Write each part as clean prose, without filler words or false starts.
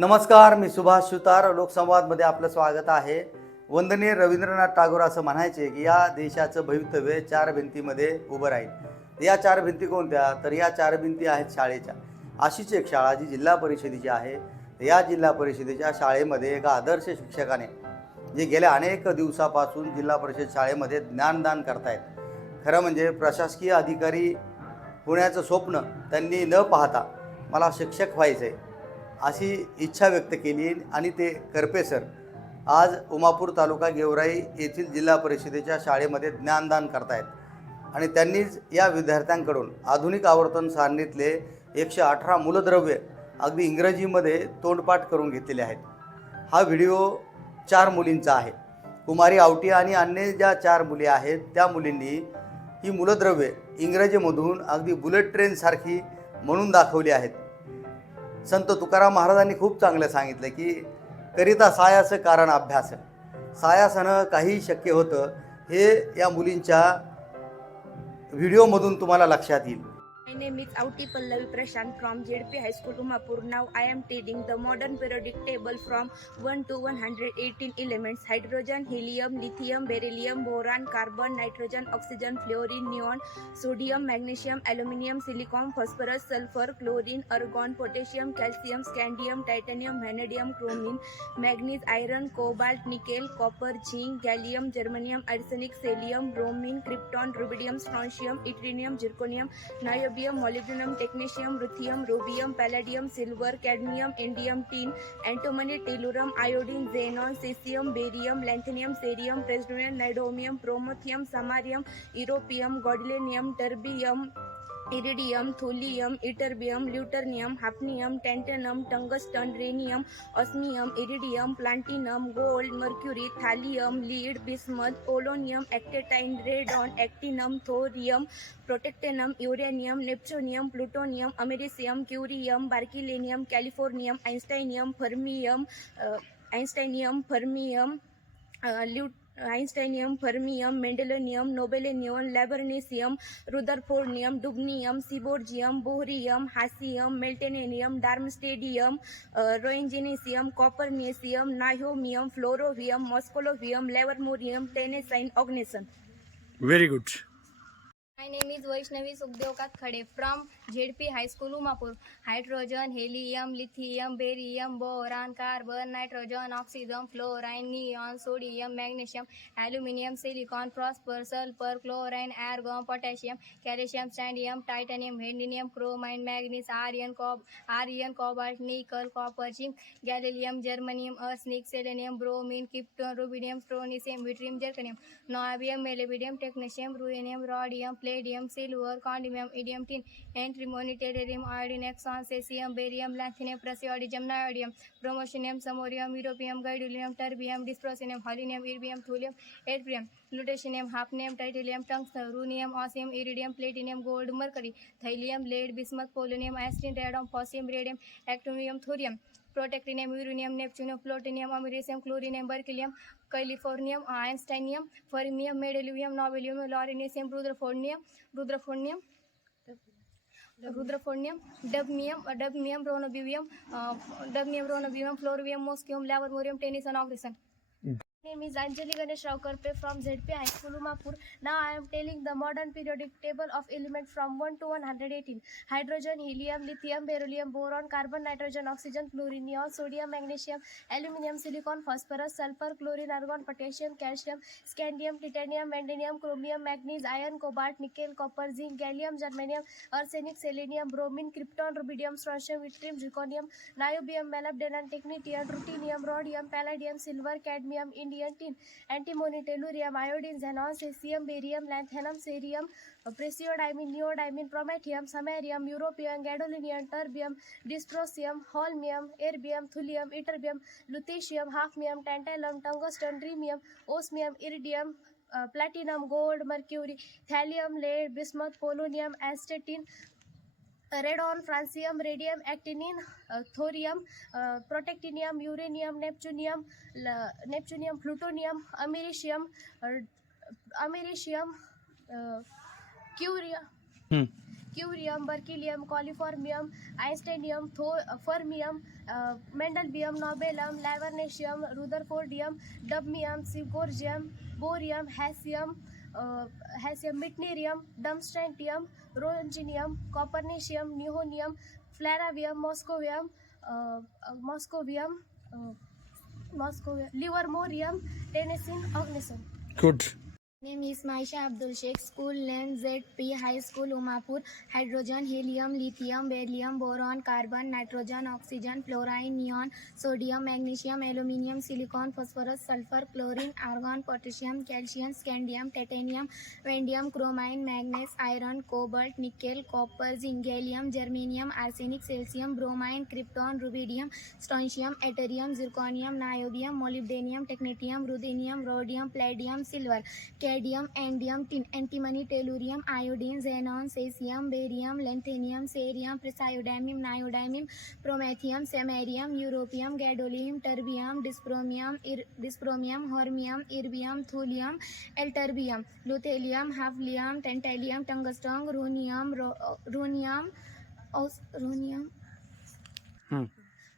नमस्कार, मी सुभाष सुतार. लोकसंवादमध्ये आपलं स्वागत आहे. वंदनीय रवींद्रनाथ टागोर असं म्हणायचे की या देशाचं भवितव्य चार भिंतीमध्ये उभं राहील. या चार भिंती कोणत्या? तर या चार भिंती आहेत शाळेच्या. अशीच एक शाळा जी जिल्हा परिषदेची आहे. या जिल्हा परिषदेच्या शाळेमध्ये एका आदर्श शिक्षकाने जे गेल्या अनेक दिवसापासून जिल्हा परिषद शाळेमध्ये ज्ञानदान करतायत. खरं म्हणजे प्रशासकीय अधिकारी होण्याचं स्वप्न त्यांनी न पाहता मला शिक्षक व्हायचं आहे अशी इच्छा व्यक्त केली आणि ते करपे सर आज उमापूर तालुका गेवराई येथील जिल्हा परिषदेच्या शाळेमध्ये ज्ञानदान करतायत. आणि त्यांनीच या विद्यार्थ्यांकडून आधुनिक आवर्तन सारणीतले 118 मूलद्रव्य अगदी इंग्रजीमध्ये तोंडपाठ करून घेतलेले आहेत. हा व्हिडिओ 4 मुलींचा आहे. कुमारी आवटी आणि अन्य ज्या 4 मुली आहेत त्या मुलींनी ही मूलद्रव्ये इंग्रजीमधून अगदी बुलेट ट्रेनसारखी म्हणून दाखवली आहेत. संत तुकाराम महाराजांनी खूप चांगलं सांगितलं की करिता सायास कारण अभ्यास. सायासानं काही शक्य होतं हे या मुलींच्या व्हिडिओमधून तुम्हाला लक्षात येईल. My name is Auti Pallavi Prashant from ZP High School Umapur. Now I am taking the modern periodic table from 1 to 118 elements: hydrogen, helium, lithium, beryllium, boron, carbon, nitrogen, oxygen, fluorine, neon, sodium, magnesium, aluminium, silicon, phosphorus, sulfur, chlorine, argon, potassium, calcium, scandium, titanium, vanadium, chromium, manganese, iron, cobalt, nickel, copper, zinc, gallium, germanium, arsenic, selenium, bromine, krypton, rubidium, strontium, yttrium, zirconium, niobium, molybdenum, technetium, ruthenium, rubium, palladium, silver, cadmium, indium, tin, antimony, tellurium, iodine, xenon, cesium, barium, lanthanum, cerium, praseodymium, nidomium, promethium, samarium, europium, gadolinium, terbium, iridium, thulium, ytterbium, deuterium, hafnium, tantalum, tungsten, rhenium, osmium, iridium, platinum, gold, mercury, thallium, lead, bismuth, polonium, actinium, radon, actinium, thorium, protactinium, uranium, neptunium, plutonium, americium, curium, berkelium, californium, Einsteinium, fermium, mendeleunium, nobelenium, laburnicium, rutherfordium, dubnium, seaborgium, bohrium, hassium, meltenium, darmstadtium, roentgenesium, copernicium, niobium, fluorovium, moscovium, livermorium, tennessine, oganesson. Very good. My name is Vaishnavi Sukhdev Kathkhade from ZP High School Umapur. Hydrogen, helium, lithium, barium, boron, carbon, nitrogen, oxygen, fluorine, neon, sodium, magnesium, aluminium, silicon, phosphorus, sulfur, chlorine, argon, potassium, calcium, scandium, titanium, vanadium, chromine, manganese, argon, cobalt, nickel, copper, zinc, gallium, germanium, arsenic, selenium, bromine, krypton, rubidium, strontium, yttrium, zirconium, niobium, molybdenum, technetium, ruthenium, rhodium, palladium, silver, cadmium, indium, tin, antimony, tellurium, iodine, xenon, cesium, barium, lanthanum, praseodymium, niobium, bromonium, samarium, europium, gadolinium, terbium, dysprosium, holinium, erbium, thulium, yttrium, lutetium, hafnium, titanium, tungsten, rhenium, osmium, iridium, platinum, gold, mercury, thallium, lead, bismuth, polonium, arsenic, radon, phosphorus, radium, actinium, thorium, protactinium, uranium, neptunium, plutonium, americium, chlorine, berkelium, californium, einsteinium, fermium, mendeleunium, nobelium, lawrencium, rutherfordium, dubnium, bronobium, fluorium, moscium, livermorium, tennessine, oganesson. My name is Anjali Ganesh Rao Karpe from ZP High School Umapur. Now I am telling the modern periodic table of elements from 1 to 118. Hydrogen, helium, lithium, beryllium, boron, carbon, nitrogen, oxygen, fluorine, neon, sodium, magnesium, aluminium, silicon, phosphorus, sulfur, chlorine, argon, potassium, calcium, scandium, titanium, vanadium, chromium, manganese, iron, cobalt, nickel, copper, zinc, gallium, germanium, arsenic, selenium, bromine, krypton, rubidium, strontium, yttrium, zirconium, niobium, molybdenum, technetium, ruthenium, rhodium, palladium, silver, cadmium, indium, tin, antimony, tellurium, iodine, xenon, cesium, barium, lanthanum, cerium, praseodymium, neodymium, promethium, samarium, europium, gadolinium, terbium, dysprosium, holmium, erbium, thulium, ytterbium, lutetium, hafnium, tantalum, tungsten, rhenium, osmium, iridium, platinum, gold, mercury, thallium, lead, bismuth, polonium, astatine, radon, francium, radium, actinium, thorium, protactinium, uranium, neptunium, plutonium, americium, curium, curium, berkelium, coliformium, einsteinium, fermium, mendelevium, nobelum, livernaceum, rutherfordium, dubmium, syngorgium, borium, hassium, meitnerium, dumstrontium, rhodium, copernicium, nihonium, flavium, moscovium, livermorium, tennessine organism. Good. Name is Maisha Abdul Sheikh. School name ZP High School Umapur. Hydrogen, helium, lithium, beryllium, boron, carbon, nitrogen, oxygen, fluorine, neon, sodium, magnesium, aluminium, silicon, phosphorus, sulfur, chlorine, argon, potassium, calcium, scandium, titanium, vanadium, chromium, manganese, iron, cobalt, nickel, copper, zinc, gallium, germanium, arsenic, cesium, bromine, krypton, rubidium, strontium, yttrium, zirconium, niobium, molybdenum, technetium, ruthenium, rhodium, palladium, silver, cadmium, indium, tin, antimony, tellurium, iodine, xenon, cesium, barium, lanthanum, cerium, praseodymium, neodymium, promethium, samarium, europium, gadolinium, terbium, dysprosium, hormium, erbium, thulium, alterbium, luthelium, hafnium, tantalum, tungsten, rhodium,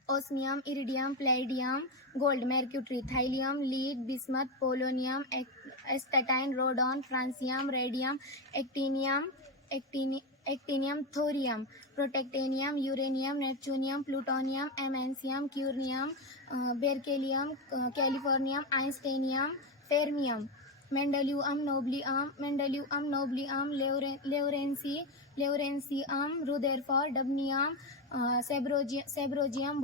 osmium, iridium, palladium, gold, mercury, thallium, lead, bismuth, polonium, astatine, rhodon, francium, radium, actinium, thorium, protactinium, uranium, neptunium, plutonium, americium, curium, berkelium, californium, einsteinium, fermium, mendelevium, nobelium, lawrencium, rutherford, dubnium, sebronium,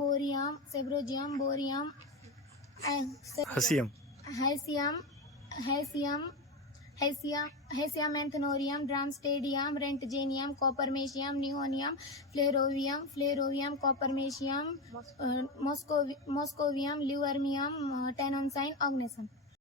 borium, Hassium. Hassium, anthorium, drumstadium, rentgenium, coppermecium, neonium, flerovium, coppermecium, moscovium, livermium, tennessine organism.